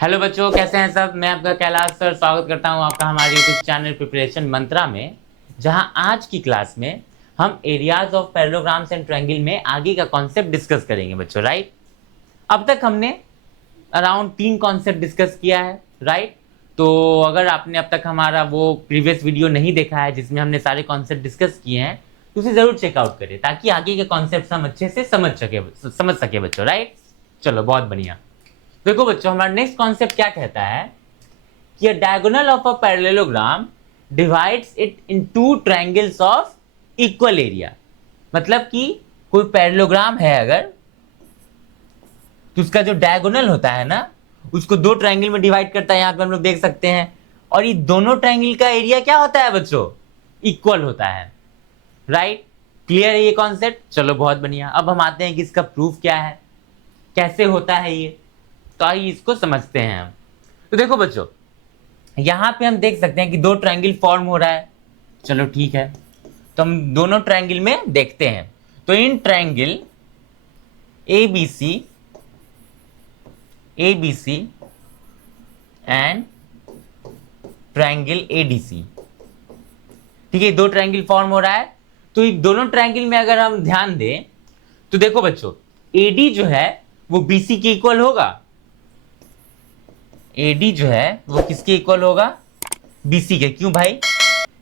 Hello बच्चों, कैसे हैं सब। मैं आपका कैलाश सर स्वागत करता हूं आपका हमारे यूट्यूब चैनल प्रिपरेशन मंत्रा में, जहां आज की क्लास में हम areas of parallelograms and triangle में आगे का कॉन्सेप्ट डिस्कस करेंगे बच्चों। राइट, अब तक हमने अराउंड 3 कॉन्सेप्ट डिस्कस किया है। राइट, तो अगर आपने अब तक हमारा वो प्रीवियस वीडियो नहीं देखा है जिसमें हमने सारे कॉन्सेप्ट डिस्कस किए हैं, तो उसे जरूर चेकआउट करें ताकि आगे के कॉन्सेप्ट हम अच्छे से समझ सके बच्चों। राइट, चलो बहुत बढ़िया। देखो बच्चों, हमारा नेक्स्ट कॉन्सेप्ट क्या कहता है कि a diagonal of a parallelogram divides it in two triangles of equal area। मतलब कि कोई पैरेललोग्राम है अगर, तो उसका जो डायगोनल होता है ना, उसको दो ट्रायंगल में डिवाइड करता है। यहां पे हम लोग देख सकते हैं, और ये दोनों ट्रायंगल का एरिया क्या होता है बच्चों? इक्वल होता है। राइट, क्लियर है ये कॉन्सेप्ट? चलो बहुत बढ़िया। अब हम आते हैं कि इसका प्रूफ क्या है, कैसे होता है ये, तो आइए इसको समझते हैं हम। तो देखो बच्चों, यहां पे हम देख सकते हैं कि दो ट्रायंगल फॉर्म हो रहा है। चलो ठीक है, तो हम दोनों ट्रायंगल में देखते हैं। तो in triangle ABC and triangle ADC, ठीक है, दो ट्रायंगल फॉर्म हो रहा है। तो ये दोनों ट्रायंगल में अगर हम ध्यान दें तो देखो बच्चों, AD जो है वो BC के इक्वल होगा। AD जो है वो किसके इक्वल होगा? BC के। क्यों भाई?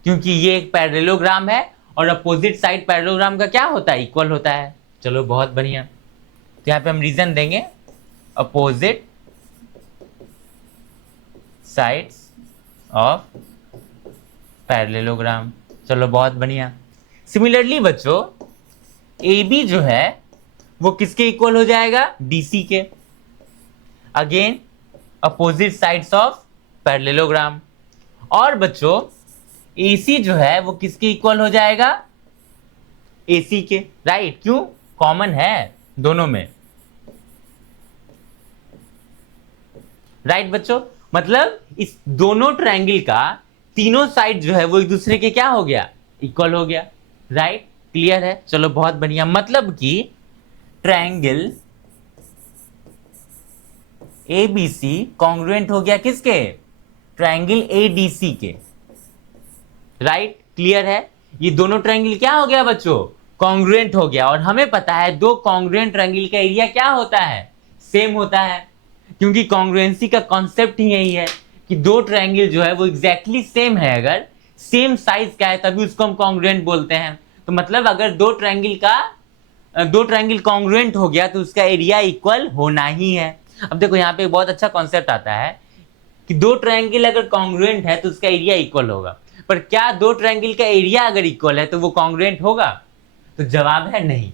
क्योंकि ये एक पैरेललोग्राम है और अपोजिट साइड पैरेललोग्राम का क्या होता है? इक्वल होता है। चलो बहुत बढ़िया। तो यहां पे हम रीजन देंगे अपोजिट साइड्स ऑफ पैरेललोग्राम। चलो बहुत बढ़िया। सिमिलरली बच्चों, AB जो है वो किसके इक्वल हो जाएगा? BC के। Again opposite sides of parallelogram. और बच्चों, AC जो है वो किसके इक्वल हो जाएगा? AC के। राइट, क्यों? कॉमन है दोनों में। राइट बच्चों, मतलब इस दोनों ट्रायंगल का तीनों साइड जो है वो एक दूसरे के क्या हो गया? इक्वल हो गया। राइट, क्लियर है? चलो बहुत बढ़िया। मतलब कि ट्रायंगल ABC कॉन्ग्रुएंट हो गया किसके? ट्रायंगल ADC के। राइट, क्लियर है? ये दोनों ट्रायंगल क्या हो गया बच्चों? कॉन्ग्रुएंट हो गया। और हमें पता है दो कॉन्ग्रुएंट ट्रायंगल का एरिया क्या होता है? सेम होता है, क्योंकि कॉन्ग्रुएंसी का कॉन्सेप्ट ही यही है कि दो ट्रायंगल जो है वो एग्जैक्टली सेम है, अगर सेम साइज का है तभी उसको हम कॉन्ग्रुएंट बोलते हैं। तो मतलब अगर दो ट्रायंगल कॉन्ग्रुएंट हो गया तो उसका एरिया इक्वल होना ही है। अब देखो यहाँ पे बहुत अच्छा कॉन्सेप्ट आता है कि दो ट्रायंगल अगर कॉन्ग्रुएंट है तो उसका एरिया इक्वल होगा। पर क्या दो ट्रायंगल का एरिया अगर इक्वल है तो वो कॉन्ग्रुएंट होगा? तो जवाब है नहीं।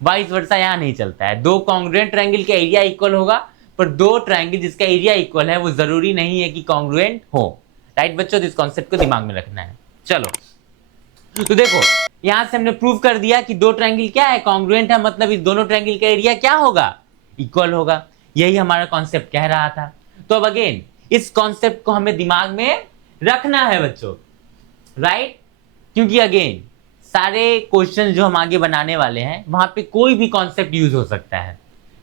वाइस वर्सा यहां नहीं चलता है। दो कॉन्ग्रुएंट ट्रायंगल का एरिया इक्वल होगा, पर दो ट्रायंगल जिसका एरिया इक्वल है वो जरूरी नहीं है कि कॉन्ग्रुएंट हो। राइट बच्चों, तो इस कॉन्सेप्ट को दिमाग में रखना है। चलो, तो देखो यहां से हमने प्रूव कर दिया कि दो ट्रायंगल क्या है? कॉन्ग्रुएंट है। मतलब इस दोनों ट्रायंगल का एरिया क्या होगा? इक्वल होगा। यही हमारा कॉन्सेप्ट कह रहा था। तो अब अगेन इस कॉन्सेप्ट को हमें दिमाग में रखना है बच्चों। राइट, क्योंकि अगेन सारे क्वेश्चन जो हम आगे बनाने वाले हैं वहां पे कोई भी कॉन्सेप्ट यूज हो सकता है।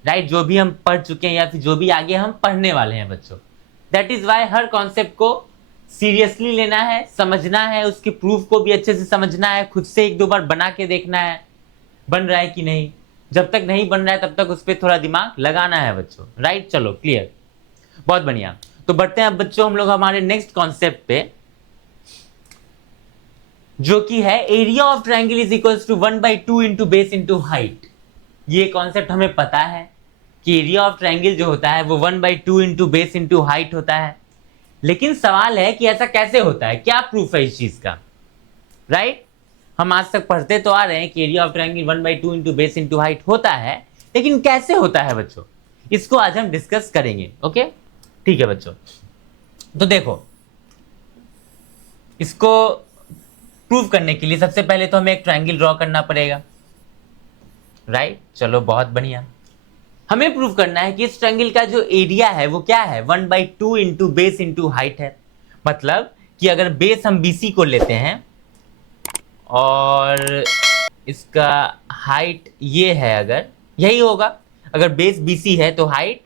राइट, जो भी हम पढ़ चुके हैं या फिर जो भी आगे हम पढ़ने वाले हैं बच्चों। दैट इज वाई हर कॉन्सेप्ट को सीरियसली लेना है, समझना है, उसके प्रूफ को भी अच्छे से समझना है, खुद से एक दो बार बना के देखना है बन रहा है कि नहीं। जब तक नहीं बन रहा है तब तक उस पर थोड़ा दिमाग लगाना है बच्चों। राइट, चलो क्लियर, बहुत बढ़िया। तो बढ़ते हैं अब बच्चों हम लोग हमारे नेक्स्ट कॉन्सेप्ट पे, जो कि है area of triangle is equals to 1/2 into base into height. ये कॉन्सेप्ट हमें पता है कि एरिया ऑफ ट्रायंगल जो होता है वो 1/2 इंटू बेस इंटू हाइट होता है। लेकिन सवाल है कि ऐसा कैसे होता है, क्या प्रूफ है इस चीज का? राइट, हम आज तक पढ़ते तो आ रहे हैं कि area of triangle 1/2 into base into height होता है, लेकिन कैसे होता है बच्चों, इसको आज हम डिस्कस करेंगे। ओके, ठीक है बच्चों। तो देखो, इसको प्रूव करने के लिए सबसे पहले तो हमें एक ट्रायंगल ड्रॉ करना पड़ेगा। राइट, चलो बहुत बढ़िया। हमें प्रूव करना है कि इस ट्रायंगल का जो एरिया है वो क्या है? 1/2 इंटू बेस इंटू हाइट है। मतलब कि अगर बेस हम BC को लेते हैं और इसका हाइट ये है, अगर यही होगा, अगर बेस BC है तो हाइट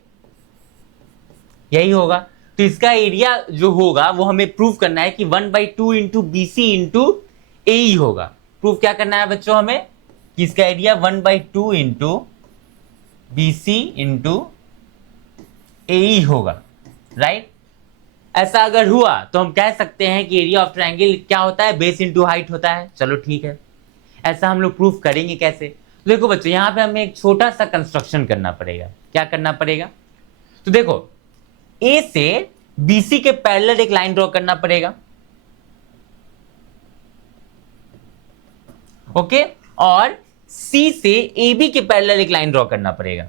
यही होगा। तो इसका एरिया जो होगा वो हमें प्रूव करना है कि 1/2 into B C into A ही होगा। प्रूव क्या करना है बच्चों हमें कि इसका area 1/2 into B C into A ही होगा, राइट। ऐसा अगर हुआ तो हम कह सकते हैं कि एरिया ऑफ ट्रायंगल क्या होता है, बेस इंटू हाइट होता है। चलो ठीक है, ऐसा हम लोग प्रूफ करेंगे कैसे। तो देखो बच्चों यहाँ पे हमें एक छोटा सा कंस्ट्रक्शन करना पड़ेगा। क्या करना पड़ेगा, तो देखो ए से बीसी के पैरेलल एक लाइन ड्रॉ करना पड़ेगा, ओके, और सी से ए बी के पैरेलल एक लाइन ड्रॉ करना पड़ेगा,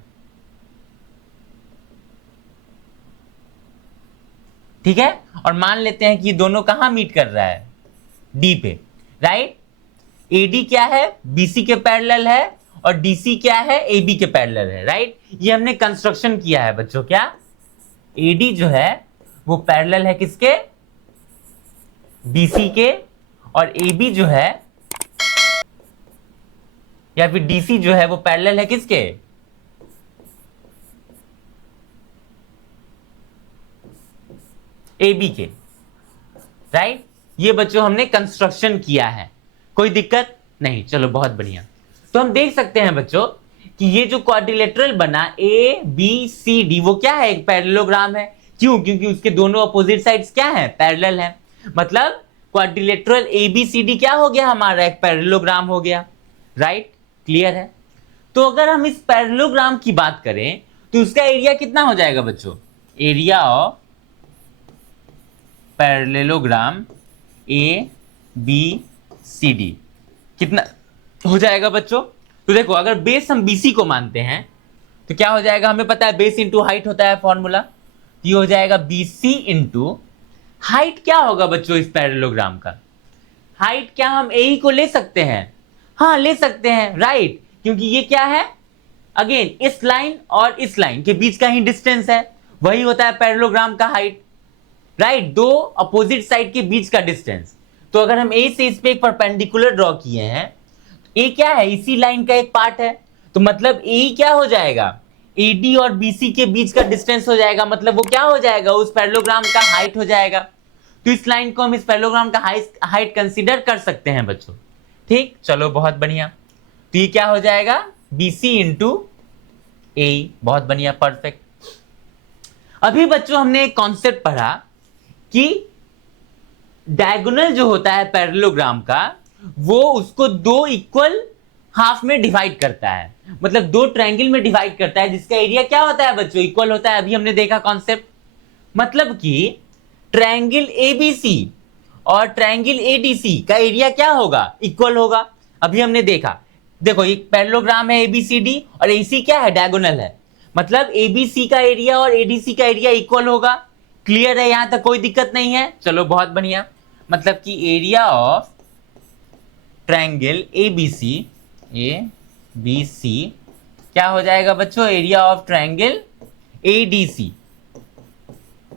ठीक है। और मान लेते हैं कि दोनों कहां मीट कर रहा है, डी पे, राइट। एडी क्या है, बीसी के पैरेलल है, और डीसी क्या है, एबी के पैरेलल है, राइट। ये हमने कंस्ट्रक्शन किया है बच्चों, क्या एडी जो है वो पैरेलल है किसके, बीसी के, और एबी जो है या फिर डीसी जो है वो पैरेलल है किसके, एबी के, राइट। ये बच्चों हमने कंस्ट्रक्शन किया है, कोई दिक्कत नहीं, चलो बहुत बढ़िया। तो हम देख सकते हैं बच्चों कि ये जो क्वाड्रिलेटरल बना ए बी सी डी वो क्या है, एक पैरेललोग्राम है। क्यों, क्योंकि उसके दोनों अपोजिट साइड्स क्या है, पैरेलल है। मतलब quadrilateral A B C D क्या हो गया हमारा, एक पैरेललोग्राम हो गया, राइट। क्लियर है। तो अगर हम इस पैरेललोग्राम की बात करें तो उसका एरिया कितना हो जाएगा बच्चों, area of parallelogram A B C D कितना हो जाएगा बच्चों। तो देखो अगर बेस हम बीसी को मानते हैं तो क्या हो जाएगा, हमें पता है बेस इंटू हाइट होता है फॉर्मूला, ये हो जाएगा बीसी इंटू हाइट। क्या होगा बच्चों इस पैरेललोग्राम का, हाइट क्या हम ए को ले सकते हैं, हाँ ले सकते हैं, राइट। क्योंकि ये क्या है, अगेन इस लाइन और इस लाइन के बीच का ही डिस्टेंस है, वही होता है पैरेललोग्राम का हाइट, राइट। दो अपोजिट साइड के बीच का डिस्टेंस। तो अगर हम ए से इस पे एक परपेंडिकुलर ड्रॉ किए हैं, ए क्या है, इसी लाइन का एक पार्ट है, तो मतलब ए क्या हो जाएगा, एडी और बीसी के बीच का डिस्टेंस हो जाएगा, मतलब वो क्या हो जाएगा, उस पैरेललोग्राम का हाइट हो जाएगा। तो इस लाइन को हम इस पैरेललोग्राम का हाइट कंसीडर कर सकते हैं बच्चों, ठीक। चलो बहुत बढ़िया। तो ये क्या हो जाएगा, बीसी इंटू ए, बहुत बढ़िया, परफेक्ट। अभी बच्चों हमने एक कॉन्सेप्ट पढ़ा कि डायगोनल जो होता है पैरेललोग्राम का वो उसको दो इक्वल हाफ में डिवाइड करता है, मतलब दो ट्रायंगल में डिवाइड करता है, जिसका एरिया क्या होता है बच्चों, इक्वल होता है। अभी हमने देखा कॉन्सेप्ट, मतलब कि ट्रायंगल एबीसी और ट्रायंगल एडीसी का एरिया क्या होगा, इक्वल होगा। अभी हमने देखा, देखो एक पैरेललोग्राम है एबीसीडी और एसी क्या है, डायगोनल है, मतलब एबीसी का एरिया और एडीसी का एरिया इक्वल होगा। क्लियर है, यहां तक कोई दिक्कत नहीं है, चलो बहुत बढ़िया। मतलब कि एरिया ऑफ ट्रायंगल एबीसी क्या हो जाएगा बच्चों, area of triangle ADC.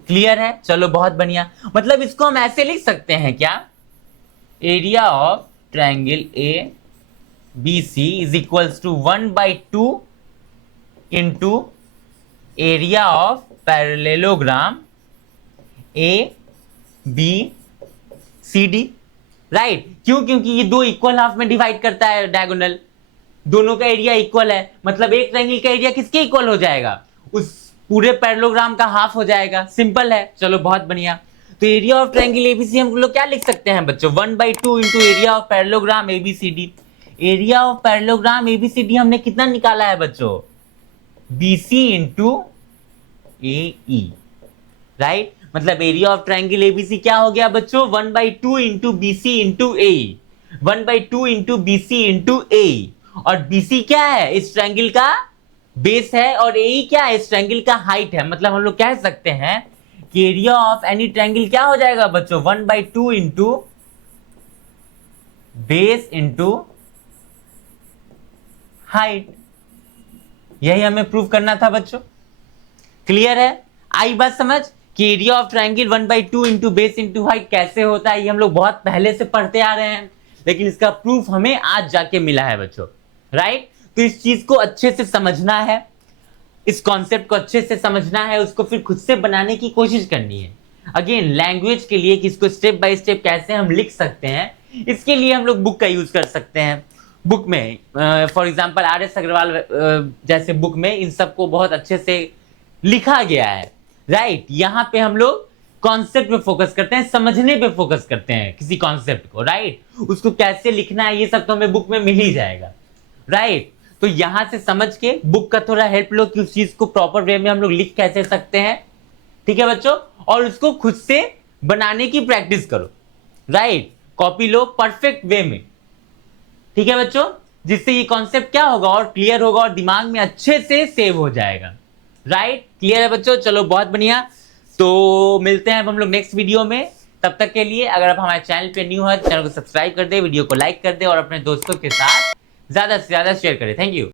Clear है, चलो बहुत बढ़िया। मतलब इसको हम ऐसे लिख सकते हैं क्या, area of triangle A B C is equals to 1/2 into area of parallelogram A B C D, right. क्यों, क्योंकि ये दो इक्वल हाफ में डिवाइड करता है डायगोनल, दोनों का एरिया इक्वल है, मतलब एक ट्रायंगल का एरिया किसके इक्वल हो जाएगा, उस पूरे पैरेललोग्राम का हाफ हो जाएगा, सिंपल है। चलो बहुत बढ़िया। तो एरिया ऑफ ट्रायंगल एबीसी हम लोग क्या लिख सकते हैं बच्चों, 1/2 into area of parallelogram ABCD. Area of parallelogram ABCD हमने कितना निकाला है बच्चों, बीसी इंटू ए, राइट। मतलब एरिया ऑफ ट्रायंगल एबीसी क्या हो गया बच्चों, 1/2 into BC into A, 1/2 into BC into A. और बीसी क्या है, इस ट्रायंगल का बेस है, और ए क्या है, इस ट्रायंगल का हाइट है। मतलब हम लोग कह सकते हैं कि एरिया ऑफ एनी ट्रायंगल क्या हो जाएगा बच्चों, 1/2 इंटू बेस इंटू हाइट। यही हमें प्रूव करना था बच्चों। क्लियर है, आई बात समझ कि area of triangle 1/2 into base into height कैसे होता है, ये हम लोग बहुत पहले से पढ़ते आ रहे हैं, लेकिन इसका प्रूफ हमें आज जाके मिला है बच्चों, राइट। तो इस चीज को अच्छे से समझना है। इस कॉन्सेप्ट को अच्छे से समझना है, उसको फिर खुद से बनाने की कोशिश करनी है। अगेन लैंग्वेज के लिए कि इसको स्टेप बाय स्टेप कैसे हम लिख सकते हैं, इसके लिए हम लोग बुक का यूज कर सकते हैं। बुक में फॉर एग्जांपल आर.एस. अग्रवाल जैसे बुक में इन सबको बहुत अच्छे से लिखा गया है, राइट। यहाँ पे हम लोग कॉन्सेप्ट पे फोकस करते हैं, समझने पे फोकस करते हैं किसी कॉन्सेप्ट को, राइट। उसको कैसे लिखना है ये सब तो हमें बुक में मिल ही जाएगा, राइट। तो यहां से समझ के बुक का थोड़ा हेल्प लो कि उस चीज को प्रॉपर वे में हम लोग लिख कैसे सकते हैं, ठीक है बच्चों। और उसको खुद से बनाने की प्रैक्टिस करो, राइट। कॉपी लो परफेक्ट वे में, ठीक है बच्चों, जिससे ये कॉन्सेप्ट क्या होगा और क्लियर होगा और दिमाग में अच्छे से सेव हो जाएगा, राइट। क्लियर है बच्चों, चलो बहुत बढ़िया। तो मिलते हैं अब हम लोग नेक्स्ट वीडियो में। तब तक के लिए अगर आप हमारे चैनल पे न्यू है तो चैनल को सब्सक्राइब कर दे, वीडियो को लाइक कर दे और अपने दोस्तों के साथ ज्यादा से ज्यादा शेयर करें। Thank you.